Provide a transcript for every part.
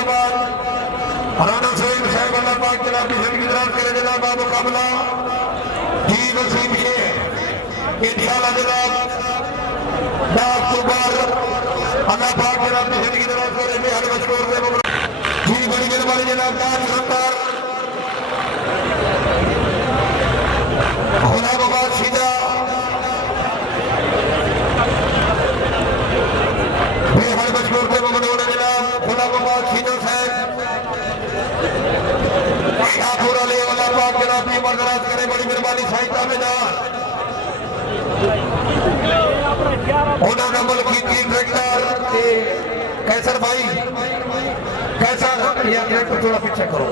जिंदाबाद राणा साहब अल्लाह पाक जनाब की जिंदगी दराज करे जनाब मुकाबला जी वसीम शेख इंशाअल्लाह जनाब 10 अक्टूबर अल्लाह पाक जनाब की जिंदगी दराज करे बेहद मशहूर से जी बड़ी मेहरबानी जनाब 10 नंबर गुलाबाबाद सीधा बेहद मशहूर से ममनून जनाब गुलाबाबाद सीधा साहब शाहपुर अली अल्लाह पाक जनाब की बरकरार करे बड़ी मेहरबानी सहायता में जान उन्होंने मुल्क की ट्रैक्टर कैसर भाई कैसर ये ट्रैक्टर थोड़ा पीछे करो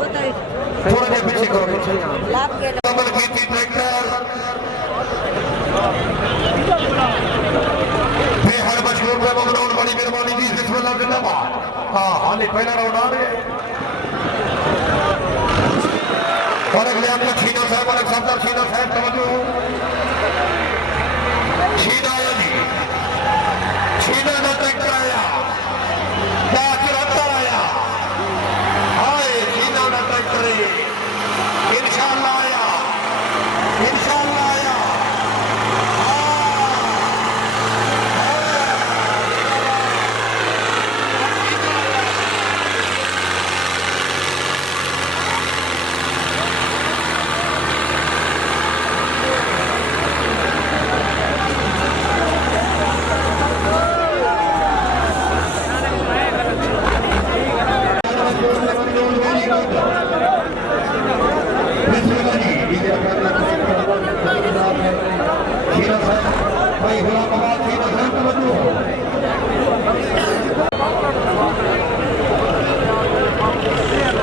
थोड़ा सा पीछे करो मुल्क की ट्रैक्टर बेहद मशहूर है ममनून बड़ी मेहरबानी जी बिस्मिल्लाह जिंदाबाद हाँ हाल पहला राउंड आ रहे और अगले आपका छीनो साहब और सरदार छीनो साहब तवज्जो